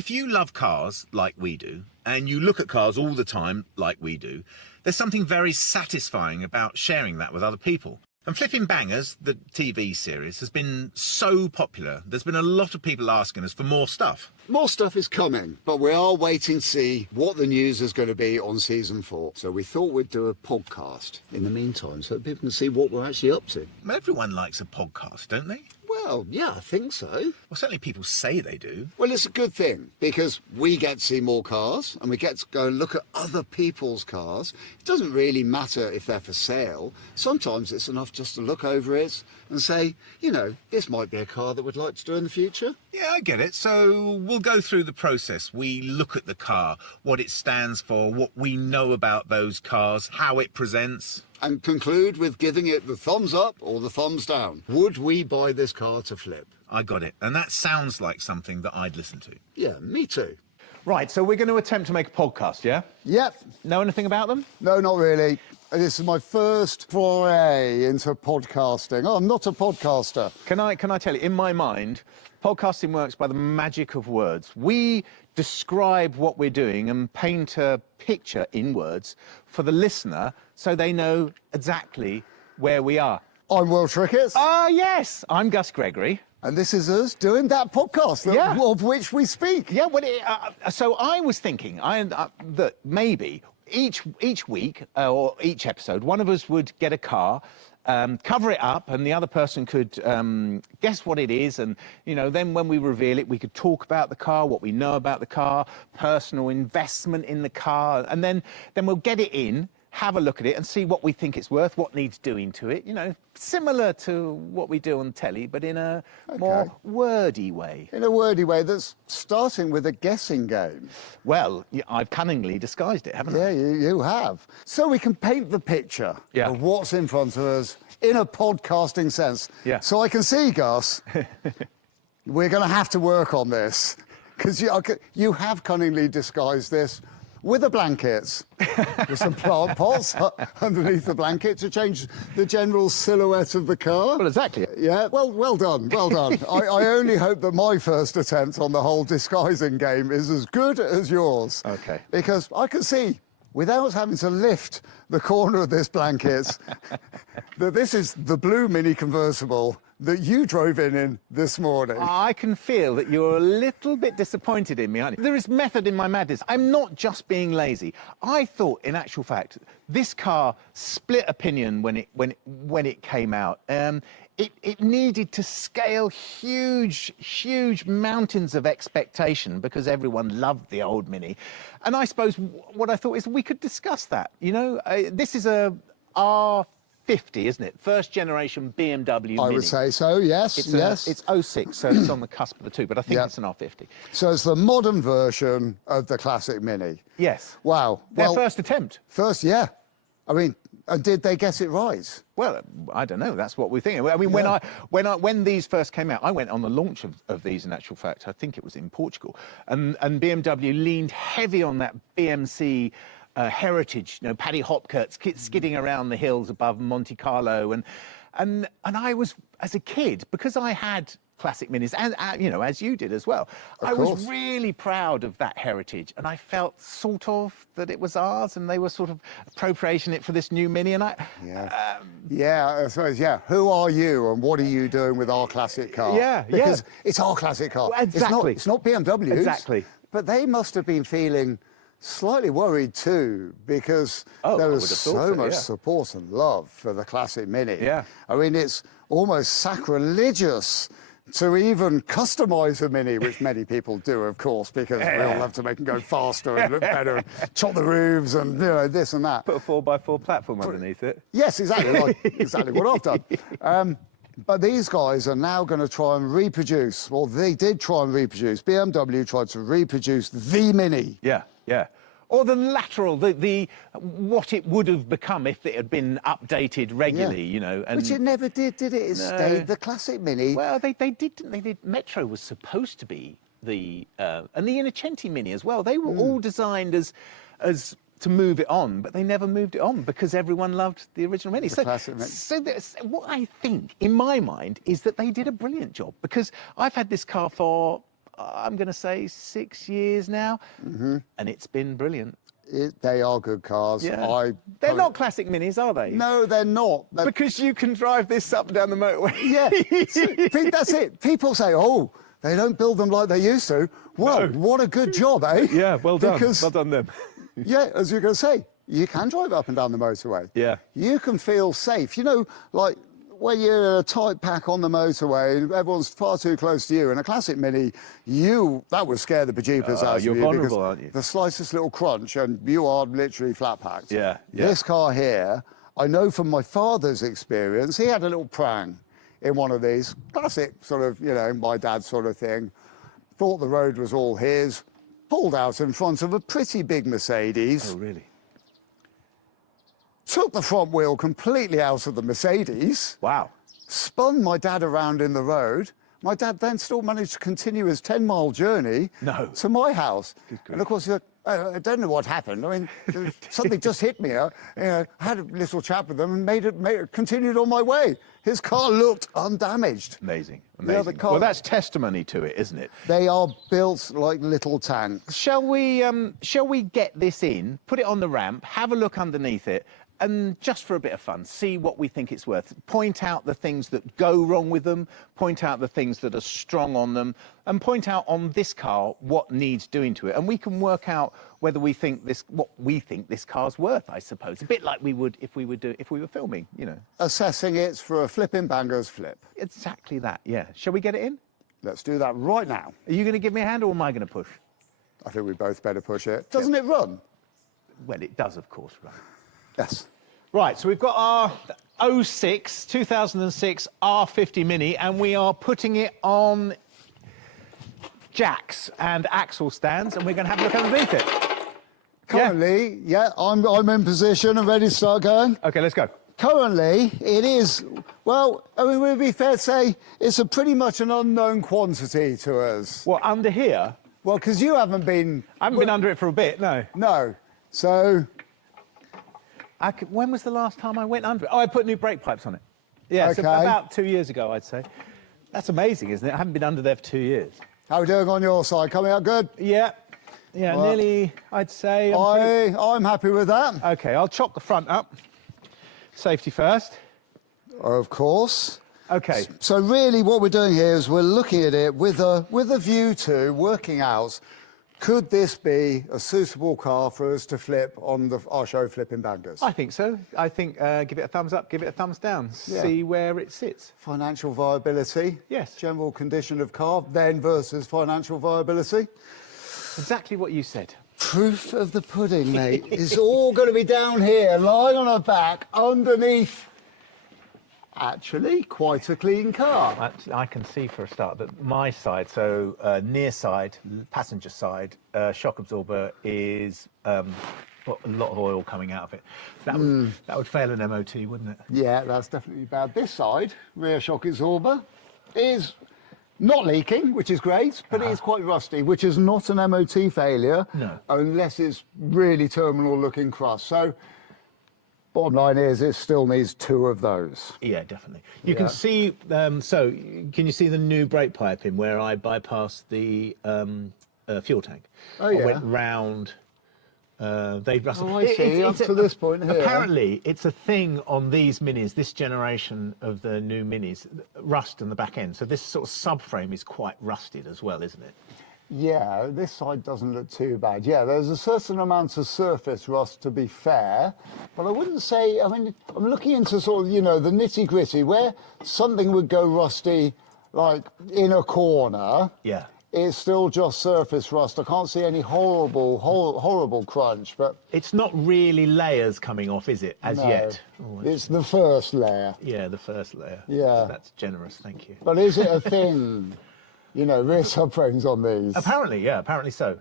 if you love cars like we do, and you look at cars all the time like we do, there's something very satisfying about sharing that with other people. And Flipping Bangers, the TV series, has been so popular. There's been a lot of people asking us for more stuff. More stuff is coming, but we are waiting to see what the news is going to be on season 4. So we thought we'd do a podcast in the meantime so that people can see what we're actually up to. Well, everyone likes a podcast, don't they? Well, yeah, I think so. Well, certainly people say they do. Well, it's a good thing because we get to see more cars and we get to go and look at other people's cars. It doesn't really matter if they're for sale. Sometimes it's enough just to look over it and say, you know, this might be a car that we'd like to do in the future. Yeah, I get it. So we'll go through the process. We look at the car, what it stands for, what we know about those cars, how it presents. And conclude with giving it the thumbs up or the thumbs down. Would we buy this car to flip? I got it. And that sounds like something that I'd listen to. Yeah, me too. Right, so we're going to attempt to make a podcast, yeah? Yep. Know anything about them? No, not really. This is my first foray into podcasting. Oh, I'm not a podcaster. Can I tell you, in my mind, podcasting works by the magic of words. We describe what we're doing and paint a picture in words for the listener so they know exactly where we are. I'm Will Trickett. Ah, yes, I'm Gus Gregory. And this is us doing that podcast of which we speak. Yeah, well, so I was thinking that maybe each week or each episode, one of us would get a car, cover it up, and the other person could guess what it is. And, you know, then when we reveal it, we could talk about the car, what we know about the car, personal investment in the car. And then we'll get it in, have a look at it and see what we think it's worth, what needs doing to it, you know, similar to what we do on telly, but in a more wordy way. In a wordy way that's starting with a guessing game. Well, I've cunningly disguised it, haven't I? Yeah, you have. So we can paint the picture of what's in front of us in a podcasting sense. Yeah. So I can see, Gus, we're going to have to work on this because you have cunningly disguised this with the blankets, with some plant pots underneath the blanket to change the general silhouette of the car. Well, exactly. Yeah, well done, well done. I only hope that my first attempt on the whole disguising game is as good as yours. Okay. Because I can see, without having to lift the corner of this blanket, that this is the blue Mini convertible that you drove in this morning. I can feel that you're a little bit disappointed in me, aren't you? There is method in my madness. I'm not just being lazy. I thought, in actual fact, this car split opinion when it came out. It needed to scale huge mountains of expectation because everyone loved the old Mini. And I suppose what I thought is we could discuss that. You know, this is a R50, isn't it? First generation BMW Mini. I would say so, yes, yes. It's 06, so it's on the cusp of the two, but I think it's an R50. So it's the modern version of the classic Mini. Yes. Wow. Their first attempt. First, yeah. I mean, and did they get it right? Well, I don't know. That's what we're thinking. I mean, when these first came out, I went on the launch of these. In actual fact, I think it was in Portugal, and BMW leaned heavy on that BMC heritage. You know, Paddy Hopkirk skidding around the hills above Monte Carlo, and I was, as a kid, because I had classic Minis, and you know, as you did as well. I was really proud of that heritage, and I felt sort of that it was ours, and they were sort of appropriating it for this new Mini. And I I suppose, who are you and what are you doing with our classic car? Because it's our classic car. Well, exactly. It's not BMW's. Exactly. But they must have been feeling slightly worried too, because there was so much support and love for the classic Mini. Yeah. I mean, it's almost sacrilegious to even customise a Mini, which many people do, of course, because we all have to make them go faster and look better and chop the roofs and, you know, this and that. Put a 4x4 platform underneath it. Yes, exactly, exactly what I've done. But these guys are now going to try and reproduce, well, they did try and reproduce, BMW tried to reproduce the Mini. Yeah, yeah. Or the lateral, what it would have become if it had been updated regularly, you know. And which it never did it? It stayed the classic Mini. Well, they did, didn't they? Metro was supposed to be and the Innocenti Mini as well. They were all designed as to move it on, but they never moved it on because everyone loved the original Mini. The classic Mini. So what I think, in my mind, is that they did a brilliant job, because I've had this car for I'm going to say 6 years now, and it's been brilliant. They are good cars. Yeah. They're not classic minis, are they? No, they're not. Because you can drive this up and down the motorway. Yeah, that's it. People say, oh, they don't build them like they used to. Well, what a good job, eh? Yeah, well done. Because, well done them. yeah, as you're going to say, you can drive up and down the motorway. Yeah. You can feel safe. You know, like when you're in a tight pack on the motorway and everyone's far too close to you, in a classic Mini, that would scare the bejeepers out of you. You're vulnerable, aren't you? The slightest little crunch and you are literally flat packed. Yeah. This car here, I know from my father's experience, he had a little prang in one of these. Classic sort of, you know, my dad sort of thing. Thought the road was all his. Pulled out in front of a pretty big Mercedes. Oh, really? Took the front wheel completely out of the Mercedes. Wow. Spun my dad around in the road. My dad then still managed to continue his 10-mile journey to my house. And of course, I don't know what happened. I mean, something just hit me. You know, I had a little chat with them and continued on my way. His car looked undamaged. Amazing. Yeah, the car, well, that's testimony to it, isn't it? They are built like little tanks. Shall we get this in, put it on the ramp, have a look underneath it, and just for a bit of fun, see what we think it's worth. Point out the things that go wrong with them, point out the things that are strong on them, and point out on this car what needs doing to it. And we can work out whether we think what we think this car's worth, I suppose. A bit like we would if we were filming, you know. Assessing it for a flipping bangers flip. Exactly that, yeah. Shall we get it in? Let's do that right now. Are you going to give me a hand or am I going to push? I think we both better push it. Doesn't it run? Well, it does, of course, run. Yes. Right, so we've got our 2006 R50 Mini, and we are putting it on jacks and axle stands, and we're going to have a look underneath it. Currently, I'm in position and ready to start going. Okay, let's go. Currently, it is, well, I mean, would it be fair to say it's pretty much an unknown quantity to us? Well, under here? Well, because you haven't been... I haven't been under it for a bit, no. No, so... when was the last time I went under it? Oh, I put new brake pipes on it. Yeah, okay. So about 2 years ago, I'd say. That's amazing, isn't it? I haven't been under there for 2 years. How are we doing on your side? Coming out good? Yeah, well, nearly, I'd say. I'm happy with that. Okay, I'll chop the front up. Safety first. Of course. Okay. So really what we're doing here is we're looking at it with a view to working out, could this be a suitable car for us to flip on our show Flipping Bangers? I think so. I think give it a thumbs up, give it a thumbs down, see where it sits. Financial viability. Yes. General condition of car, then versus financial viability. Exactly what you said. Proof of the pudding, mate. It's all going to be down here, lying on our back, underneath. Actually, quite a clean car. I can see for a start that my side, so near side, passenger side, shock absorber is got a lot of oil coming out of it. That would fail an MOT, wouldn't it? Yeah, that's definitely bad. This side, rear shock absorber, is not leaking, which is great, but it is quite rusty, which is not an MOT failure, unless it's really terminal looking crust. So, bottom line is, it still needs 2 of those. Yeah, definitely. You can see, so can you see the new brake pipe in where I bypassed the fuel tank? Oh, yeah. I went round, they rusted. Oh, I see, up to this point here. Apparently, it's a thing on these Minis, this generation of the new Minis, rust on the back end. So this sort of subframe is quite rusted as well, isn't it? Yeah, this side doesn't look too bad. Yeah, there's a certain amount of surface rust, to be fair, but I wouldn't say, I mean, I'm looking into sort of, you know, the nitty gritty, where something would go rusty, like in a corner. Yeah. It's still just surface rust. I can't see any horrible crunch, but... It's not really layers coming off, is it, as yet? Oh, it's the first layer. Yeah, the first layer. Yeah. That's generous, thank you. But is it a thing? You know, rear subframes on these? Apparently, yeah, apparently so.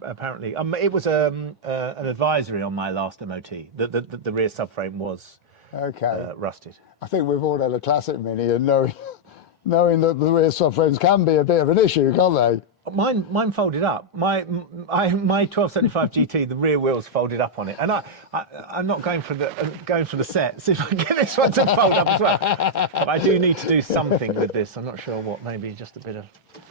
Apparently. It was an advisory on my last MOT. The rear subframe was rusted. I think we've all had a classic Mini and knowing that the rear subframes can be a bit of an issue, can't they? Mine folded up. My 1275 GT, the rear wheels folded up on it, and I'm not going for the set. See if I can get this one to fold up as well. But I do need to do something with this. I'm not sure what. Maybe just a bit of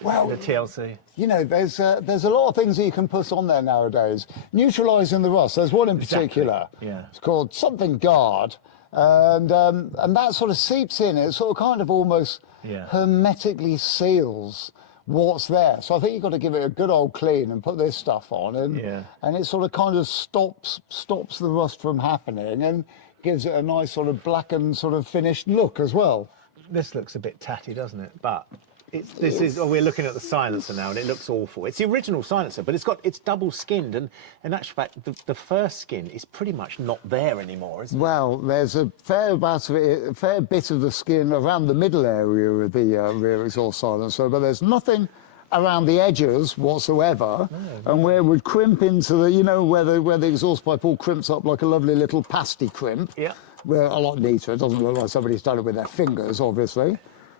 TLC. You know, there's a lot of things that you can put on there nowadays. Neutralising the rust. There's one in particular. Yeah. It's called something guard, and that sort of seeps in. It sort of kind of almost hermetically seals what's there. So I think you've got to give it a good old clean and put this stuff on, and it sort of kind of stops the rust from happening and gives it a nice sort of blackened sort of finished look as well. This looks a bit tatty, doesn't it? But we're looking at the silencer now, and it looks awful. It's the original silencer, but it's double skinned, and in actual fact, the first skin is pretty much not there anymore, isn't it? Well, there's a fair bit of the skin around the middle area of the rear exhaust silencer, but there's nothing around the edges whatsoever, and where it would crimp into the, you know, where the exhaust pipe all crimps up like a lovely little pasty crimp. Yeah. Where a lot neater. It doesn't look like somebody's done it with their fingers, obviously.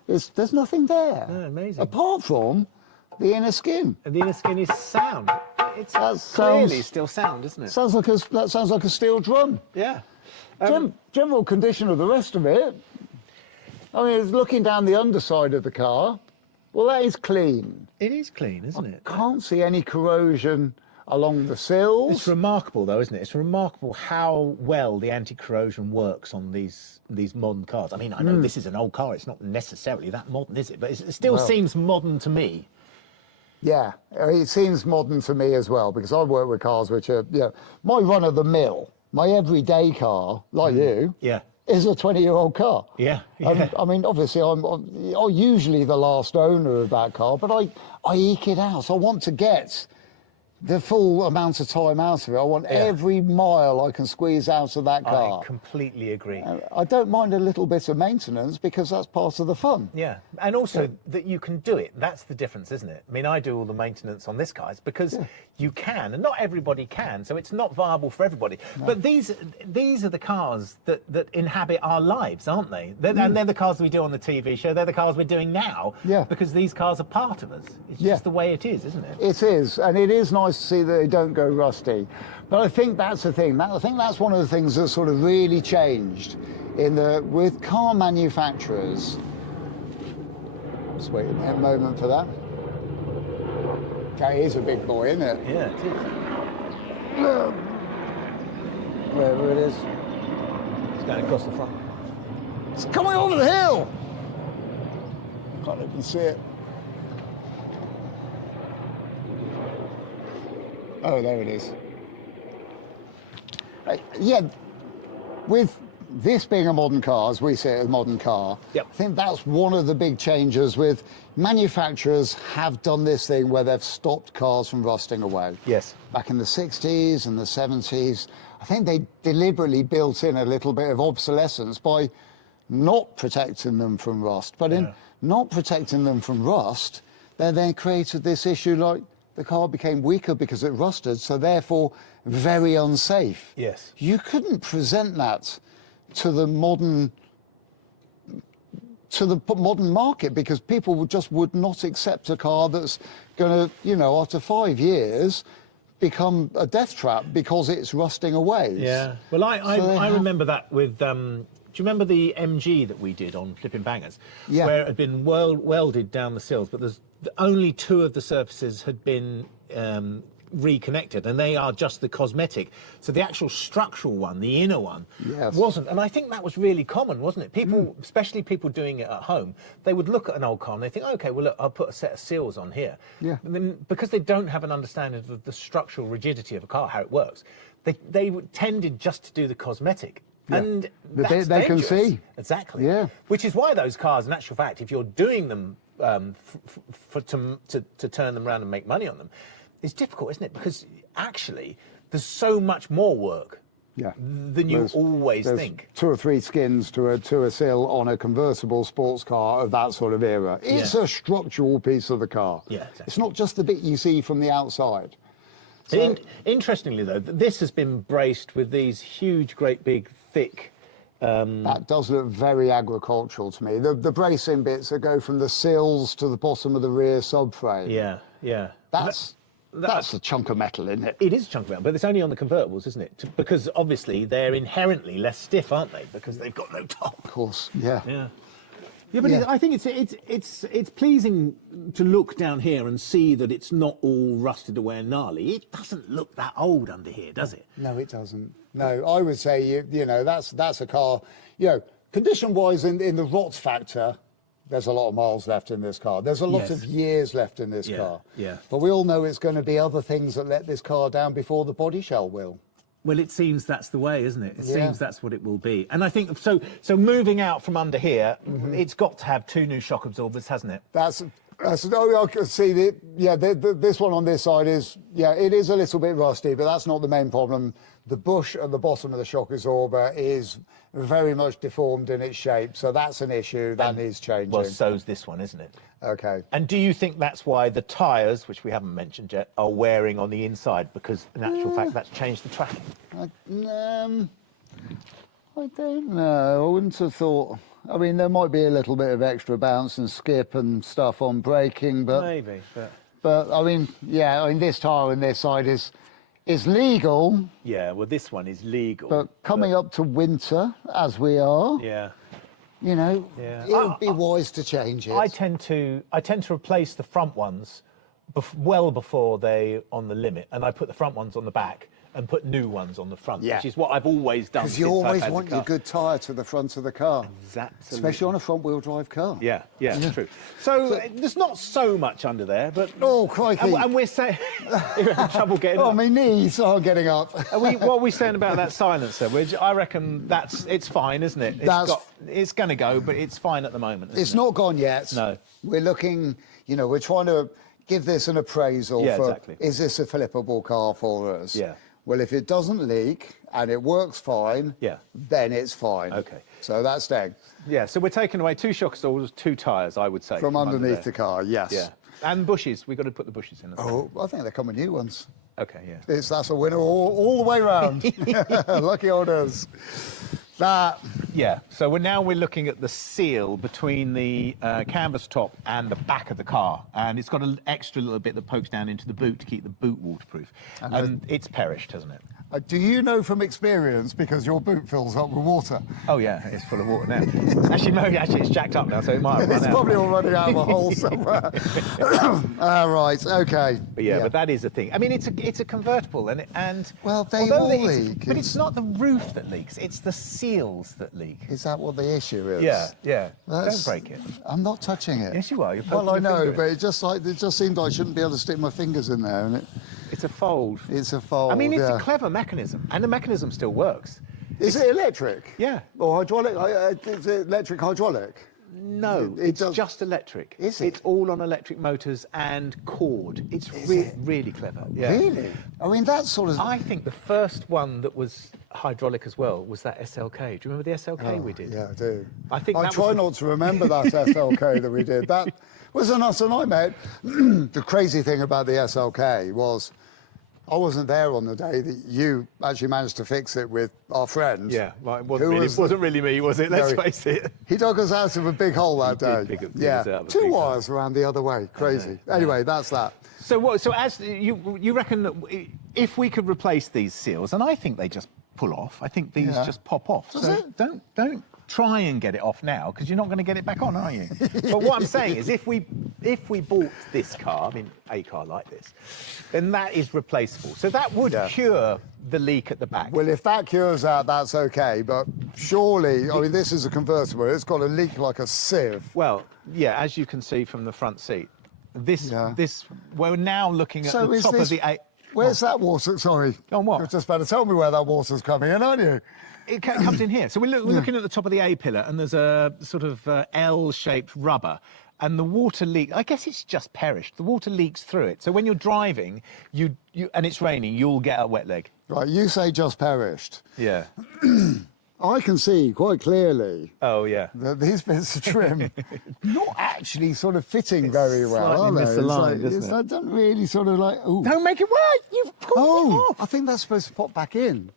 There's nothing there. Oh, amazing. Apart from the inner skin. And the inner skin is sound. It's clearly still sound, isn't it? That sounds like a steel drum. Yeah. General condition of the rest of it. I mean, it's looking down the underside of the car. Well, that is clean. It is clean, isn't it? Can't see any corrosion along the sills. It's remarkable, though, isn't it? It's remarkable how well the anti-corrosion works on these modern cars. I mean, I know this is an old car. It's not necessarily that modern, is it? But it still seems modern to me. Yeah, it seems modern to me as well, because I work with cars which are, my run-of-the-mill, my everyday car, like you, is a 20-year-old car. Yeah. I mean, obviously, I'm usually the last owner of that car, but I eke it out. I want to get the full amount of time out of it. I want every mile I can squeeze out of that car. I completely agree. I don't mind a little bit of maintenance because that's part of the fun. Yeah, and also that you can do it. That's the difference, isn't it? I mean, I do all the maintenance on this car because you can, and not everybody can, so it's not viable for everybody. No. But these are the cars that inhabit our lives, aren't they? And they're the cars we do on the TV show. They're the cars we're doing now because these cars are part of us. It's just the way it is, isn't it? It is, and it is nice to see that they don't go rusty. But I think that's the thing. I think that's one of the things that sort of really changed with car manufacturers. Just wait a moment for that. Okay, he's a big boy, isn't it? Yeah, it is. Wherever it is. It's going across the front. It's coming over the hill! Can't even see it. Oh, there it is. Yeah, with this being a modern car, as we say it, a modern car, I think that's one of the big changes with manufacturers have done this thing where they've stopped cars from rusting away. Yes. Back in the 60s and the 70s, I think they deliberately built in a little bit of obsolescence by not protecting them from rust. But in not protecting them from rust, they then created this issue like the car became weaker because it rusted, so therefore very unsafe. Yes. You couldn't present that to the modern market because people would not accept a car that's going to, after 5 years, become a death trap because it's rusting away. Yeah. Well, I remember that with. Do you remember the MG that we did on Flipping Bangers? Yeah. Where it had been welded down the sills, but only 2 of the surfaces had been reconnected, and they are just the cosmetic. So the actual structural one, the inner one, wasn't. And I think that was really common, wasn't it? People, especially people doing it at home, they would look at an old car and they think, okay, well, look, I'll put a set of seals on here. Yeah. And then, because they don't have an understanding of the structural rigidity of a car, how it works, they tended just to do the cosmetic. Yeah. And they can see. Exactly. Yeah. Which is why those cars, in actual fact, if you're doing them to turn them around and make money on them, it's difficult, isn't it? Because actually, there's so much more work than you always think. 2 or 3 skins to a sill on a convertible sports car of that sort of era. It's a structural piece of the car. Yeah, exactly. It's not just the bit you see from the outside. So, interestingly, though, this has been braced with these huge, great, big, thick. That does look very agricultural to me. The bracing bits that go from the sills to the bottom of the rear subframe. Yeah. Yeah. That's a chunk of metal, isn't it? It is a chunk of metal, but it's only on the convertibles, isn't it? Because obviously they're inherently less stiff, aren't they? Because they've got no top. Of course, yeah. Yeah. Yeah, but Yeah. I think it's pleasing to look down here and see that it's not all rusted away and gnarly. It doesn't look that old under here, does it? No, it doesn't. No, I would say you know that's a car. You know, condition-wise, in the rot factor, there's a lot of miles left in this car. There's a lot Yes. of years left in this Yeah, car. yeah. But we all know it's going to be other things that let this car down before the body shell will. Well, it seems that's the way, isn't it? It Yeah. seems that's what it will be. And I think so. So moving out from under here, it's got to have 2 new shock absorbers, hasn't it? That's I can see this one on this side is, it is a little bit rusty, but that's not the main problem. The bush at the bottom of the shock absorber is very much deformed in its shape, so that's an issue that needs changing. Well, so's this one, isn't it? Okay. And do you think that's why the tyres, which we haven't mentioned yet, are wearing on the inside? Because in actual fact, that's changed the tracking. I don't know. I wouldn't have thought. I mean, there might be a little bit of extra bounce and skip and stuff on braking, but Maybe, but I mean, this tyre on this side is legal, yeah. Well, this one is legal. but coming up to winter as we are, yeah. you know, Yeah. it would be wise to change it. I tend to replace the front ones well before they on the limit, and I put the front ones on the back and put new ones on the front, Yeah. which is what I've always done. Because you since I've always had the want your car. good tyre to the front of the car, Exactly. especially on a front-wheel drive car. Yeah, it's true. So there's not so much under there, but Oh, crikey. and we're saying you're having trouble getting Oh, up. my knees are getting up. What are we saying about that silencer? Which I reckon it's fine, isn't it? It's going to go, but it's fine at the moment. It's not gone yet. No. We're looking, we're trying to give this an appraisal Yeah, for, exactly. is this a flippable car for us? Yeah. Well, if it doesn't leak and it works fine, Yeah. then it's fine. Okay. So that's dead. Yeah, so we're taking away 2 shock absorbers, 2 tyres, I would say. From under underneath there. the car, yes. Yeah. And bushes. We've got to put the bushes in. Oh, I think they're coming new ones. Okay, yeah. That's a winner all the way round. Lucky old us. That. Yeah, so we're looking at the seal between the canvas top and the back of the car, and it's got an extra little bit that pokes down into the boot to keep the boot waterproof. And it's perished, hasn't it? Do you know from experience, because your boot fills up with water? Oh yeah, it's full of water now. Actually, it's jacked up now, so it might have run It's out. probably all running out of a hole somewhere. Right, okay. But yeah, but that is a thing. I mean, it's a convertible, and Well, they although all it's- leak. But it's not the roof that leaks; it's the seals that leak. Is that what the issue is? Yeah. That's- Don't break it. I'm not touching it. Yes, you are. You're Well, poking I your know, finger but in. it just seemed I shouldn't be able to stick my fingers in there, and It's a fold. it's a fold. I mean, it's yeah. a clever mechanism, and the mechanism still works. Is it electric? Yeah. Or hydraulic? Is it electric hydraulic? No, It it's does- just electric. Is it? It's all on electric motors and cord. It's it? really clever. Yeah. Really? I mean, that's sort of. I think the first one that was hydraulic as well was that SLK. Do you remember the SLK we did? Yeah, I do. I think I that try was the- not to remember that SLK that we did. That was an us and I met. The crazy thing about the SLK was I wasn't there on the day that you actually managed to fix it with our friend. Yeah, well, it Who wasn't really me, was it? Let's No, face it. He dug us out of a big hole that He day. did dig yeah, us out of a 2 big hole. wires around the other way. Crazy. Anyway, that's that. So as you reckon that if we could replace these seals, and I think they just pull off. I think these Yeah. just pop off. Does so it? don't try and get it off now, because you're not going to get it back on, are you? But what I'm saying is, if we bought this car, I mean a car like this, then that is replaceable. So that would cure the leak at the back. Well, if that cures that, that's okay. But surely, I mean, this is a convertible. It's got a leak like a sieve. Well, yeah, as you can see from the front seat, this we're now looking at So the is top this- of the A. Where's that water? Sorry. On what? You're just about to tell me where that water's coming in, aren't you? It comes in here. So we're looking at the top of the A pillar, and there's a sort of L-shaped rubber, and the water leak. I guess it's just perished. The water leaks through it. So when you're driving, you and it's raining, you'll get a wet leg. Right, you say just perished. Yeah. I can see quite clearly Oh yeah. that these bits of trim not actually sort of fitting very well, are slightly they? misaligned, isn't it? That doesn't really sort of like. Ooh. Don't make it wet. You've pulled it Oh, off. I think that's supposed to pop back in.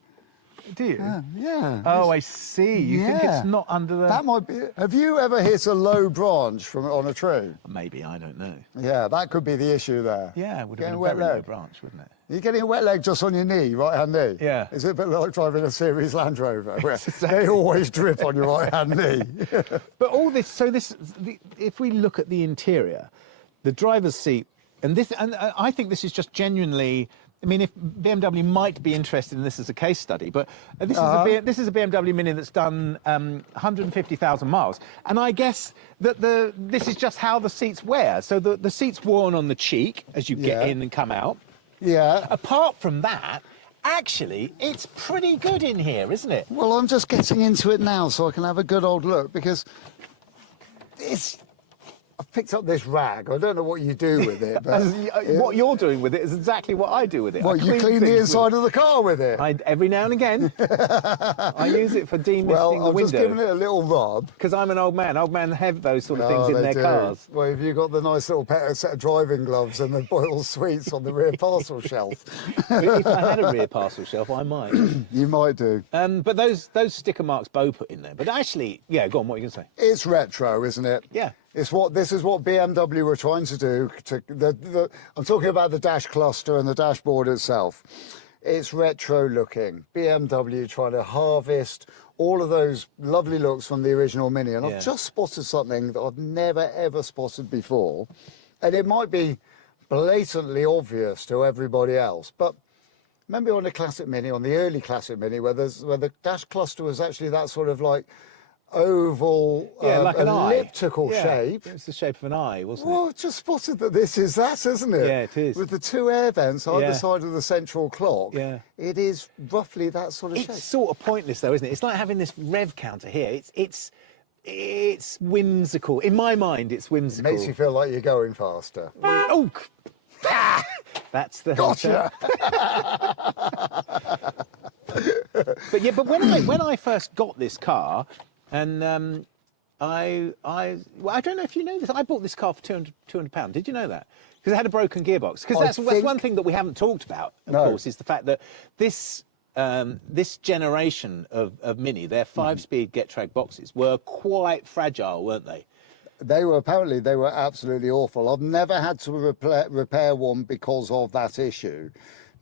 Do you? Yeah. Oh, I see. You think Yeah. it's not under the... That might be. Have you ever hit a low branch from on a tree? Maybe, I don't know. Yeah, that could be the issue there. Yeah, it would have Getting been a wet very low leg. branch, wouldn't it? You're getting a wet leg just on your knee, right-hand knee. Yeah. Is it a bit like driving a series Land Rover, where they always drip on your right-hand knee? But all this, if we look at the interior, the driver's seat, and I think this is just genuinely, I mean, if BMW might be interested in this as a case study, but this is a BMW Mini that's done 150,000 miles, and I guess that this is just how the seats wear. So the seat's worn on the cheek as you get in and come out. Yeah. Apart from that, actually, it's pretty good in here, isn't it? Well, I'm just getting into it now so I can have a good old look, because I've picked up this rag. I don't know what you do with it, but What you're doing with it is exactly what I do with it. well, you clean the inside of the car with it. Every now and again, I use it for demisting Well, the I'm just giving window. it a little rub. Because I'm an old man. Old men have those sort of things in they their do. cars. Well, have you got the nice little set of driving gloves and the boiled sweets on the rear parcel shelf? If I had a rear parcel shelf, I might. You might do. But those sticker marks Bo put in there. But actually, yeah, go on. What are you going to say? It's retro, isn't it? Yeah. This is what BMW were trying to do. I'm talking about the dash cluster and the dashboard itself. It's retro looking. BMW trying to harvest all of those lovely looks from the original Mini. And Yeah. I've just spotted something that I've never ever spotted before. And it might be blatantly obvious to everybody else, but remember on the classic Mini, on the early classic Mini, where the dash cluster was actually that sort of like oval, Like an elliptical eye. shape. It's the shape of an eye, wasn't Well, I've just spotted that this is that, isn't it? Yeah, it is. With the two air vents either Yeah. side of the central clock. Yeah. It is roughly that sort of it? shape. It's sort of pointless, though, isn't it? It's like having this rev counter here. It's whimsical. In my mind, it's whimsical. Makes you feel like you're going faster. Oh, that's the Gotcha. But when I first got this car, and I don't know if you know this, I bought this car for £200. Did you know that? Because it had a broken gearbox. Because that's one thing that we haven't talked about, of course, is the fact that this generation of Mini, their 5-speed Getrag boxes, were quite fragile, weren't they? They were absolutely awful. I've never had to repair one because of that issue.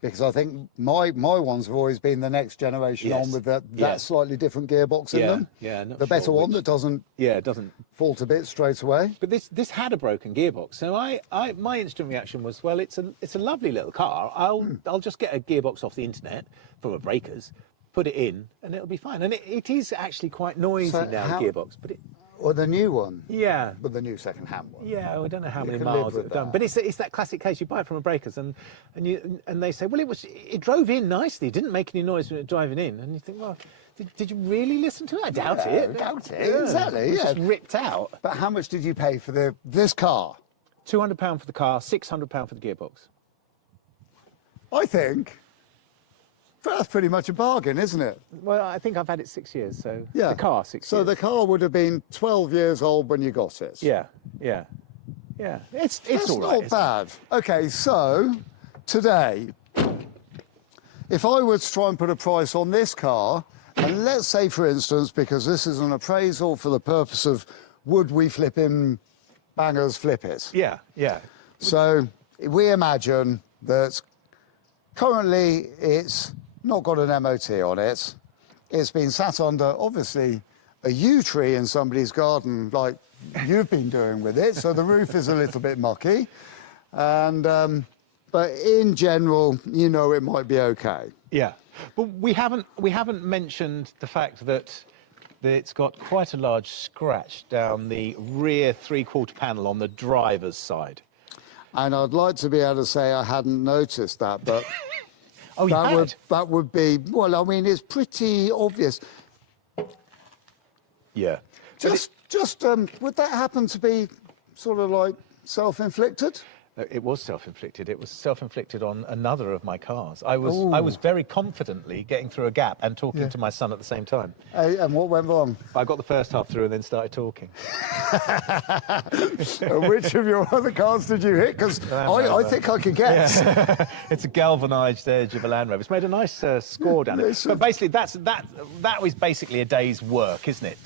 Because I think my ones have always been the next generation on with that slightly different gearbox in them. Yeah, not the better sure one which. that doesn't It doesn't. fall to bits straight away. But this had a broken gearbox, so my instant reaction was, well, it's a lovely little car. I'll just get a gearbox off the internet from a breakers, put it in, and it'll be fine. And it is actually quite noisy So now, gearbox, but Or the new one. yeah. But the new second-hand one. Yeah, I don't know how many can miles live with it's done, that. but it's that classic case. You buy it from a breakers, and they say, well, it drove in nicely, it didn't make any noise when it was driving in, and you think, well, did you really listen to it? I doubt it. Exactly. It's Yeah. just ripped out. But how much did you pay for this car? £200 for the car, £600 for the gearbox. I think that's pretty much a bargain, isn't it? Well, I think I've had it 6 years, so Yeah. the car 6 So years. the car would have been 12 years old when you got it. Yeah. It's That's all right. not bad. Okay, so today, if I were to try and put a price on this car, and let's say, for instance, because this is an appraisal for the purpose of would we flip in bangers flip it. Yeah. So we imagine that currently it's not got an MOT on it. It's been sat under, obviously, a yew tree in somebody's garden like you've been doing with it, so the roof is a little bit mucky. And, but in general, you know, it might be okay. Yeah. But we haven't mentioned the fact that it's got quite a large scratch down the rear three-quarter panel on the driver's side. And I'd like to be able to say I hadn't noticed that, but Oh, you had? that would be, well, I mean, it's pretty obvious. Yeah. Would that happen to be sort of like self-inflicted? It was self-inflicted. It was self-inflicted on another of my cars. I was very confidently getting through a gap and talking to my son at the same time. Hey, and what went wrong? I got the first half through and then started talking. Which of your other cars did you hit? Because I think I could guess. Yeah. It's a galvanised edge of a Land Rover. It's made a nice score down it. But basically, that was basically a day's work, isn't it?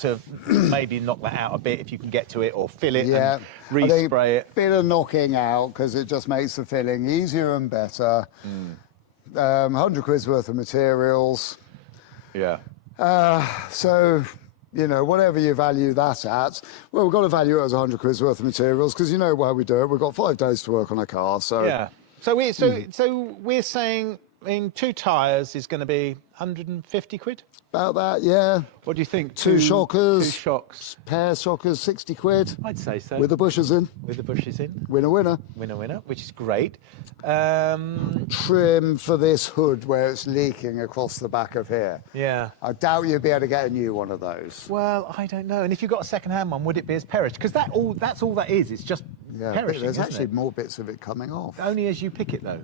To maybe knock that out a bit if you can get to it, or fill it and respray it. Bit of knocking out, because it just makes the filling easier and better. 100 quid's worth of materials. Yeah. So, you know, whatever you value that at, well, we've got to value it as 100 quid's worth of materials, because you know why we do it. We've got 5 days to work on a car, so... Yeah. So we're saying, I mean, 2 tyres is going to be 150 quid? About that, yeah. What do you think? Two shockers. 2 shocks. Pair shockers, 60 quid. I'd say so. With the bushers in. With the bushes in. Winner, winner. Winner, winner, which is great. Trim for this hood where it's leaking across the back of here. Yeah. I doubt you'd be able to get a new one of those. Well, I don't know. And if you got a second-hand one, would it be as perished? Because that's all that is. It's just Yeah, but perishing, there's isn't actually it? more bits of it coming off. Only as you pick it, though.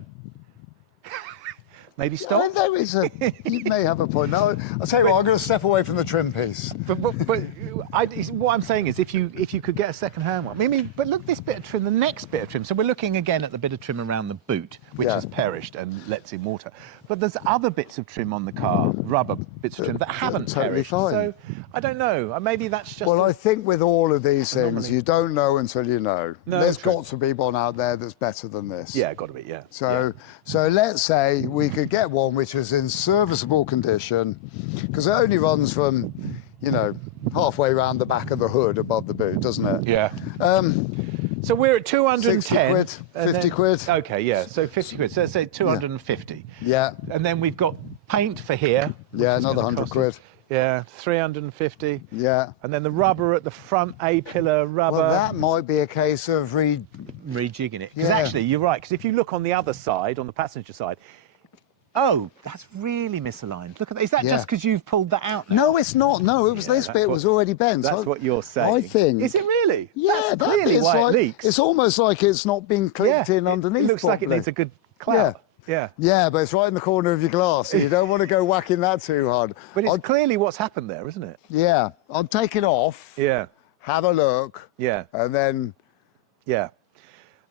Maybe I stop. mean, there is a... You may have a point. No, I'll tell you what, I'm going to step away from the trim piece. But what I'm saying is, if you could get a second-hand one, I mean, but look, this bit of trim, the next bit of trim. So we're looking again at the bit of trim around the boot, which has perished and lets in water. But there's other bits of trim on the car, rubber bits of trim that haven't totally perished. fine. So I don't know. Maybe that's just. Well, I think with all of these things, anomaly. you don't know until you know. No, There's true. got to be one out there that's better than this. Yeah, got to be. Yeah. So let's say we could get one which is in serviceable condition, because it only runs from, you know, halfway around the back of the hood above the boot, doesn't it? Yeah. So we're at 210. 60 quid, 50 quid. Okay, yeah. So 50 quid. So let's say 250. Yeah. And then we've got paint for here. Yeah, which is another gonna 100 cost quid. us- Yeah, 350. Yeah. And then the rubber at the front, A-pillar rubber. Well, that might be a case of rejigging it. Because Yeah. actually, you're right. Because if you look on the other side, on the passenger side, oh, that's really misaligned. Look at that. Is that just because you've pulled that out now? No, it's not. No, it was this that's bit what- was already bent. That's what you're saying. I think. Is it really? Yeah, That's that clearly bit's why like, it leaks. It's almost like it's not been clipped in underneath It looks like it properly. needs a good clout. Yeah. Yeah, but it's right in the corner of your glass, so you don't want to go whacking that too hard. But it's clearly what's happened there, isn't it? Yeah, I'll take it off, Yeah. have a look, Yeah. and then Yeah.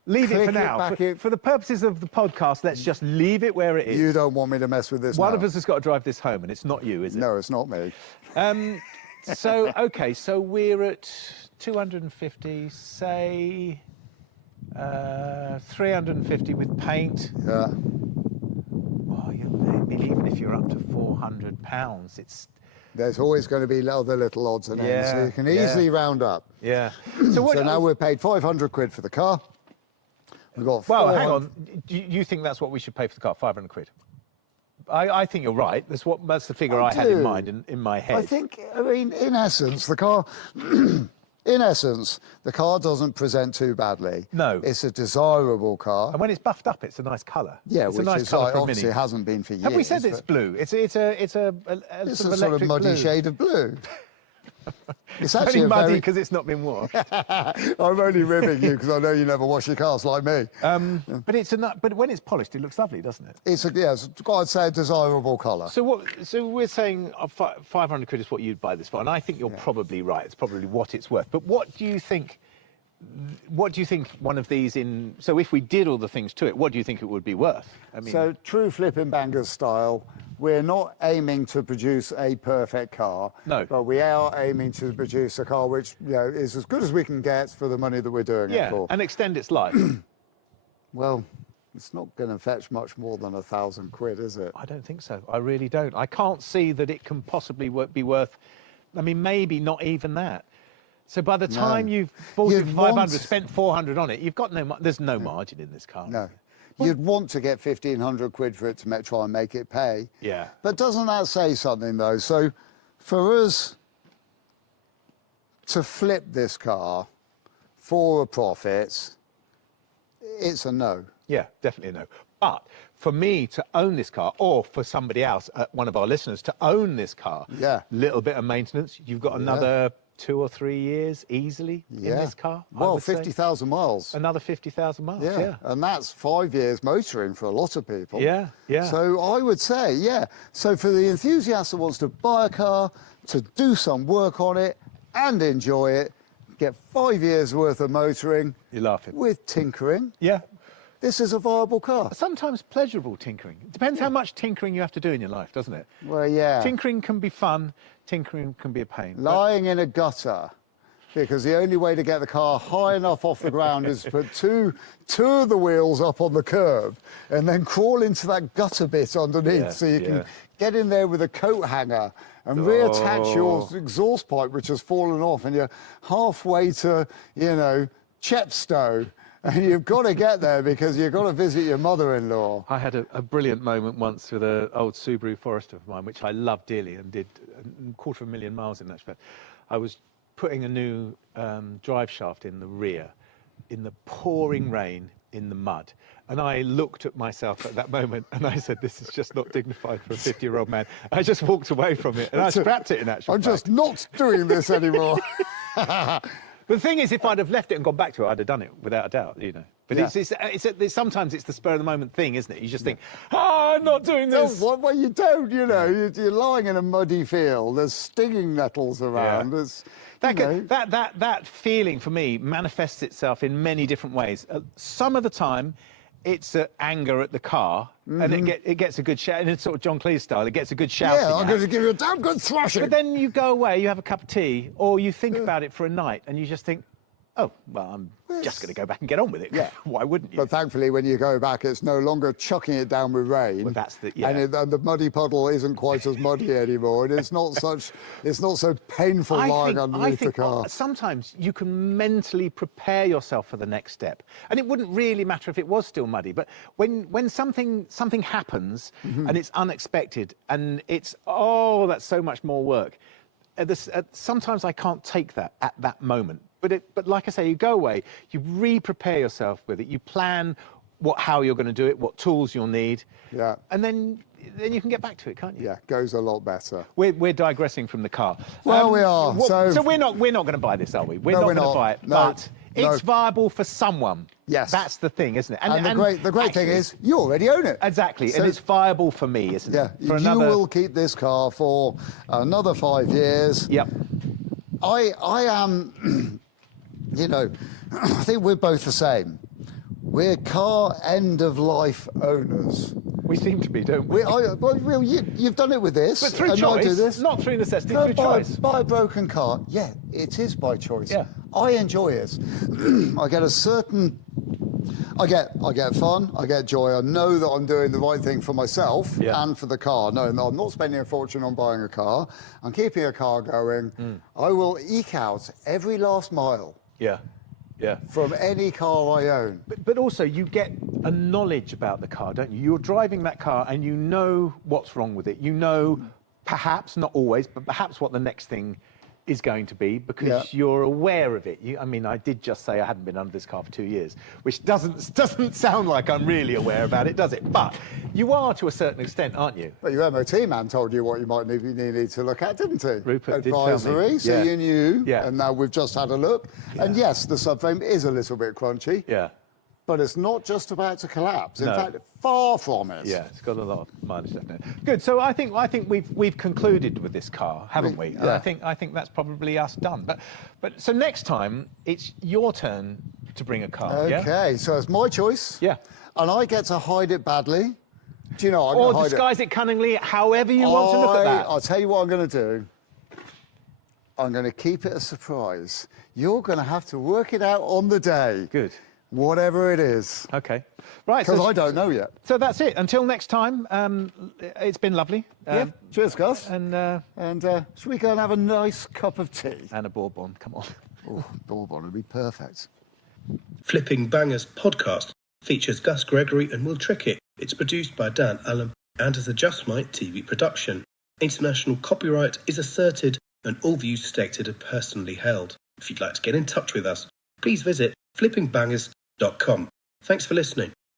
Leave it Click for it now. back in. For the purposes of the podcast, let's just leave it where it is. you don't want me to mess with this One now. of us has got to drive this home, and it's not you, is it? No, it's not me. So, okay, so we're at 250, say 350 with paint. Yeah. Oh, I mean, even if you're up to £400, it's... There's always going to be other little odds and ends, so Yeah, you can yeah. easily round up. Yeah. So what... So now we're paid 500 quid for the car. We've got Well, 400 hang on. Do you think that's what we should pay for the car? 500 quid? I think you're right. That's the figure I had in do. mind in my head. I think, I mean, in essence, the car... In essence, the car doesn't present too badly. No. It's a desirable car. And when it's buffed up, it's a nice colour. Yeah, it's which a nice is colour like, for a obviously Mini. hasn't been for years. Have we said it's but blue? It's a It's sort a of sort of electric muddy blue. shade of blue. It's It's only actually a muddy very... because it's not been washed. I'm only ribbing you because I know you never wash your cars like me. But when it's polished, it looks lovely, doesn't it? It's I'd say a desirable colour. So we're saying 500 quid is what you'd buy this for, and I think you're probably right. It's probably what it's worth. But what do you think? What do you think one of these in? So if we did all the things to it, what do you think it would be worth? I mean, So true flipping bangers style, we're not aiming to produce a perfect car. No. But we are aiming to produce a car which, you know, is as good as we can get for the money that we're doing it yeah, for. and extend its life. Well, it's not going to fetch much more than 1,000 quid, is it? I don't think so. I really don't. I can't see that it can possibly be worth. I mean, maybe not even that. So by the time you've bought it You'd for 500, want- spent 400 on it, you've got there's no margin in this car. No. You'd want to get 1,500 quid for it to try and make it pay. Yeah. But doesn't that say something, though? So for us to flip this car for a profit, it's a no. Yeah, definitely a no. But for me to own this car, or for somebody else, one of our listeners, to own this car, Yeah. little bit of maintenance, you've got another 2 or 3 years easily in this car. I Well, would say. 50,000 miles. Another 50,000 miles. Yeah. And that's 5 years motoring for a lot of people. Yeah, yeah. So I would say, yeah. So for the enthusiast that wants to buy a car, to do some work on it and enjoy it, get 5 years worth of motoring. You're laughing. With tinkering. Yeah. This is a viable car. Sometimes pleasurable tinkering. It depends how much tinkering you have to do in your life, doesn't it? Well, yeah. Tinkering can be fun. Tinkering can be a pain. Lying in a gutter, because the only way to get the car high enough off the ground is to put two of the wheels up on the curb and then crawl into that gutter bit underneath, Yeah, so you can yeah. get in there with a coat hanger and reattach your exhaust pipe, which has fallen off, and you're halfway to, you know, Chepstow. And you've got to get there because you've got to visit your mother-in-law. I had a brilliant moment once with an old Subaru Forester of mine, which I loved dearly and did 250,000 miles in that. I was putting a new drive shaft in the rear in the pouring rain in the mud. And I looked at myself at that moment and I said, this is just not dignified for a 50-year-old man. I just walked away from it and I scrapped it in actual I'm fact. just not doing this anymore. But the thing is, if I'd have left it and gone back to it, I'd have done it without a doubt, you know. But it's sometimes it's the spur of the moment thing, isn't it? You just think, I'm not doing this. No, well, you don't, you know. You're lying in a muddy field. There's stinging nettles around. Yeah. It's, That feeling for me manifests itself in many different ways. Some of the time, it's anger at the car, and it gets a good shout. And it's sort of John Cleese style. It gets a good shouting. Yeah, I'm out. going to give you a damn good thrashing. But then you go away, you have a cup of tea, or you think about it for a night, and you just think, oh, well, I'm just going to go back and get on with it. Yeah. Why wouldn't you? But thankfully, when you go back, it's no longer chucking it down with rain. Well, that's the and the muddy puddle isn't quite as muddy anymore, and it's not so painful lying underneath the car. Sometimes you can mentally prepare yourself for the next step, and it wouldn't really matter if it was still muddy. But when something happens and it's unexpected, and it's that's so much more work. Sometimes I can't take that at that moment. But like I say, you go away, you re-prepare yourself with it, you plan how you're going to do it, what tools you'll need, and then you can get back to it, can't you? Yeah, goes a lot better. We're digressing from the car. Well, we are. So we're not going to buy this, are we? We're not going to buy it, but it's viable for someone. Yes, that's the thing, isn't it? And the great thing is, you already own it. Exactly, so, and it's viable for me, isn't it? Yeah, you will keep this car for another 5 years. Yep. I am. You know, I think we're both the same. We're car end-of-life owners. We seem to be, don't we? Well, you've done it with this. But through and choice, I do this. not through necessity, through choice. Buy a broken car. Yeah, it is by choice. Yeah. I enjoy it. I get a certain... I get fun, I get joy. I know that I'm doing the right thing for myself and for the car. No, I'm not spending a fortune on buying a car. I'm keeping a car going. I will eke out every last mile. Yeah. From any car I own. But also, you get a knowledge about the car, don't you? You're driving that car and you know what's wrong with it. You know, perhaps, not always, but perhaps what the next thing is going to be, because you're aware of it. I mean, I did just say I hadn't been under this car for 2 years, which doesn't sound like I'm really aware about it, does it? But you are to a certain extent, aren't you? Well, your MOT man told you what you might need to look at, didn't he? Rupert Advisory, did tell me. So you knew, Yeah. and now we've just had a look. Yeah. And yes, the subframe is a little bit crunchy. Yeah. But it's not just about to collapse. In No. fact, far from it. Yeah, it's got a lot of mileage left in it. Good. So I think we've concluded with this car, haven't we? Yeah. And I think that's probably us done. But so next time it's your turn to bring a car. Okay, so it's my choice. Yeah. And I get to hide it badly. Do you know? I'm Or gonna hide disguise it cunningly, however you want to look at that. I'll tell you what I'm going to do. I'm going to keep it a surprise. You're going to have to work it out on the day. Good. Whatever it is. Okay. Right. Because I don't know yet. So that's it. Until next time, it's been lovely. Cheers, Gus. And should we go and have a nice cup of tea? and a bourbon. Come on. Oh, bourbon would be perfect. Flipping Bangers podcast features Gus Gregory and Will Trickett. It's produced by Dan Allen and is a Just Might TV production. International copyright is asserted and all views stated are personally held. If you'd like to get in touch with us, please visit flippingbangers.com. Thanks for listening.